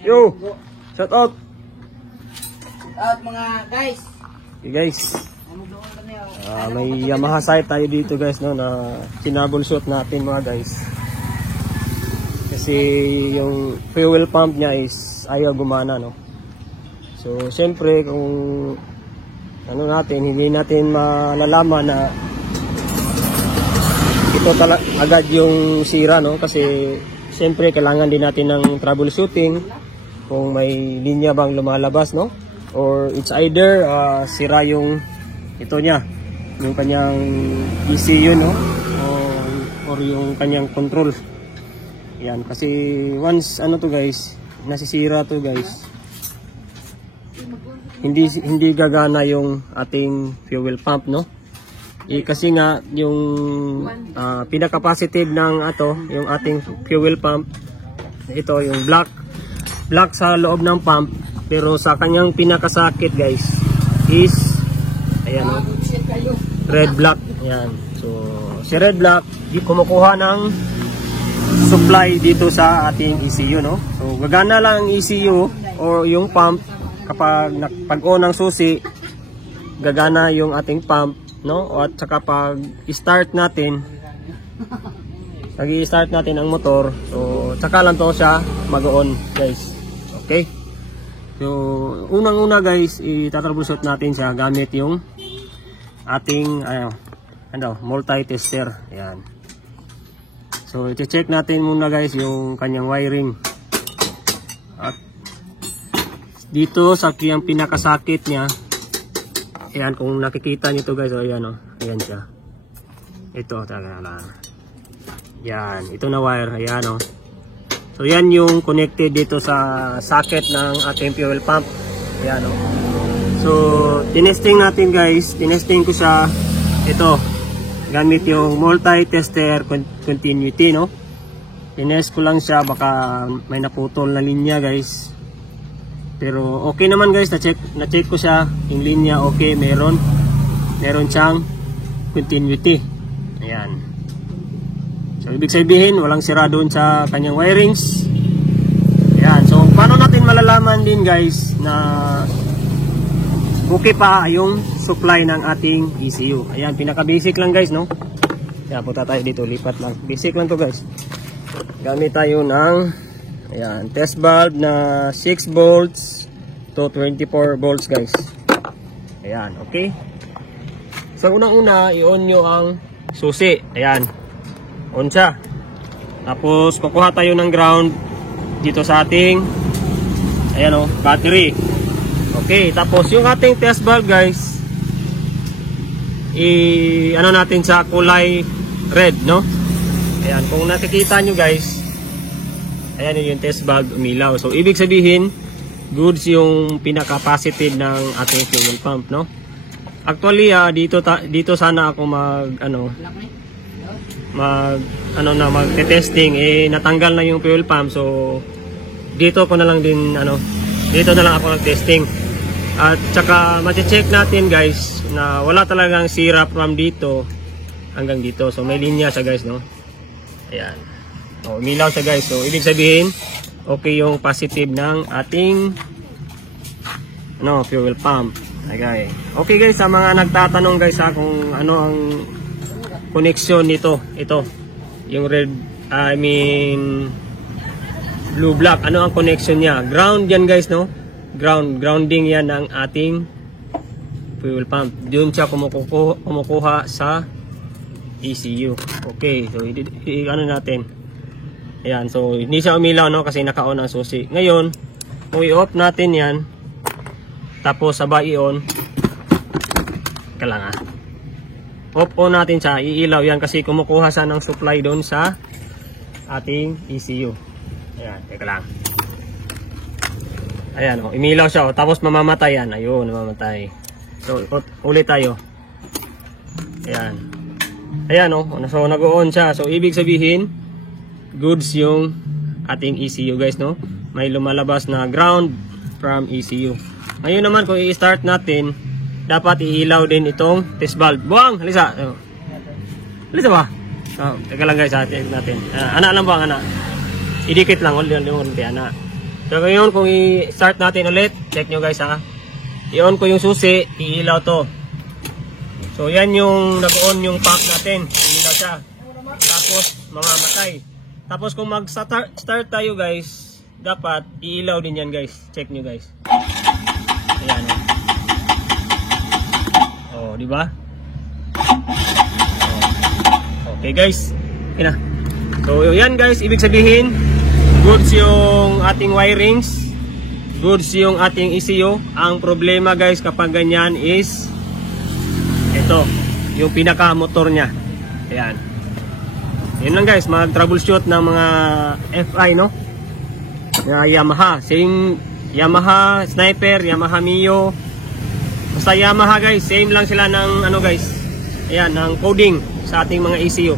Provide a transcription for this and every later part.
Yo! Shout out! Shout out mga guys! Okay guys, may Yamaha site tayo dito guys, no, na kinabulsot natin mga guys. Kasi yung fuel pump niya is ayaw gumana, no. So siyempre kung ano natin, hindi natin malalaman na ito agad yung sira, no, kasi siyempre kailangan din natin ng troubleshooting kung may linya bang lumalabas, no, or it's either sira yung ito niya, yung kanyang ECU, no, or yung kanyang control. Yan, kasi once ano to guys, nasisira to guys, hindi gagana yung ating fuel pump, no. Kasi nga yung pinaka-positive ng yung ating fuel pump, ito yung black sa loob ng pump, pero sa kanyang pinakasakit guys is ayan, oh, red black. Ayan. So si red black kumukuha ng supply dito sa ating ECU, no. So gagana lang ang ECU o yung pump kapag pag-on ng susi, gagana yung ating pump, no, at saka pag i-start natin, nag-i-start natin ang motor, so saka lang to siya mag-on guys. Okay, so unang-una guys, itatroubleshoot natin siya gamit yung ating multi-tester. Ayan. So i-check natin muna guys yung kanyang wiring, at dito sa yung pinakasakit niya. Ayan, kung nakikita nyo to guys, ayan, oh, ayan siya. Ito, talaga lang. Yan, ito na wire, ayan, oh. So yan yung connected dito sa socket ng ating fuel pump. Ayan, oh. So tinesting natin guys, tinesting ko sa ito gamit yung multi-tester continuity, no. Tinest ko lang siya, baka may naputol na linya guys. Pero okay naman guys, na-check ko siya, yung linya okay, meron siyang continuity. Ayan. So ibig sabihin walang sira doon sa kanyang wirings. Ayan. So paano natin malalaman din guys na okay pa yung supply ng ating ECU? Ayan, pinaka basic lang guys, no. Kaya punta tayo dito, lipat lang. Basic lang to guys. Gamit tayo ng ayan, test valve na 6 volts to 24 volts guys. Ayan, okay. So unang-una, i-on nyo ang susi. Ayan, on siya. Tapos kukuha tayo ng ground dito sa ating ayan, oh, battery. Okay, tapos yung ating test valve guys, ano natin sa kulay red, no. Ayan, kung nakikita nyo guys, ayan yung test valve umilaw. So ibig sabihin goods yung pinaka-positive ng ating fuel pump, no. Actually dito sana ako mag-testing, natanggal na yung fuel pump. So dito ko na lang din dito na lang ako nag-testing. At saka ma-check natin guys na wala talagang sira from dito hanggang dito. So may linya siya guys, no. Ayan. Oh, umilaw siya guys. So ibig sabihin okay yung positive ng ating fuel pump. Okay. Okay guys, sa mga nagtatanong guys kung ano ang connection nito, ito yung red, blue black, ano ang connection niya? Ground yan guys, no. Grounding yan ng ating fuel pump. Doon siya kumukuha sa ECU. Okay, so ano natin. Ayan, so hindi siya umilaw, no, kasi naka-on ang susi. Ngayon, kung i-off natin yan, tapos sabay i-on, kailangan off-on natin siya, iilaw yan kasi kumukuha siya ng supply doon sa ating ECU. Ayan, teka lang. Ayan, oh, umilaw siya, oh, tapos mamamatay yan. Ayun, mamamatay. So ulit tayo. Ayan. Ayan, oh, so nag-on siya. So ibig sabihin goods yung ating ECU guys, no. May lumalabas na ground from ECU. Ngayon naman kung i-start natin, dapat iilaw din itong test valve. Buwang, halisa. Halisa ba? Teka lang guys, natin. Anak lang buwang, anak. Idikit lang, anak. So ngayon kung i-start natin ulit, check nyo guys ha. I-on ko yung susi, iilaw to. So yan yung nag-on yung pump natin, iilaw siya. Tapos mamamatay. Tapos kung mag-start tayo guys, dapat iilaw din yan guys. Check nyo guys. Ayan. Oh, di ba? Oh. Okay guys. Yan na. So yan guys, ibig sabihin goods yung ating wirings, goods yung ating ECU. Ang problema guys kapag ganyan is ito, yung pinaka motor nya. Ayan. Yun lang guys, mag-troubleshoot ng mga FI no? Yamaha, same Yamaha Sniper, Yamaha Mio. Basta Yamaha guys, same lang sila ng ano guys. Ayan, ng coding sa ating mga ECU.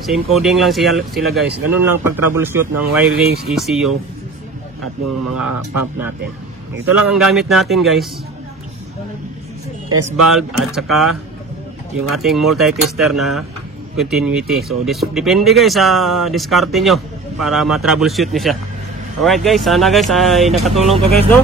Same coding lang sila guys. Ganun lang pag-troubleshoot ng wirings, ECU at yung mga pump natin. Ito lang ang gamit natin guys. Test valve at saka yung ating multi-tester na continuity. So depende guys sa diskarte nyo para ma-troubleshoot nyo siya. Alright guys, sana guys ay nakatulong to guys no.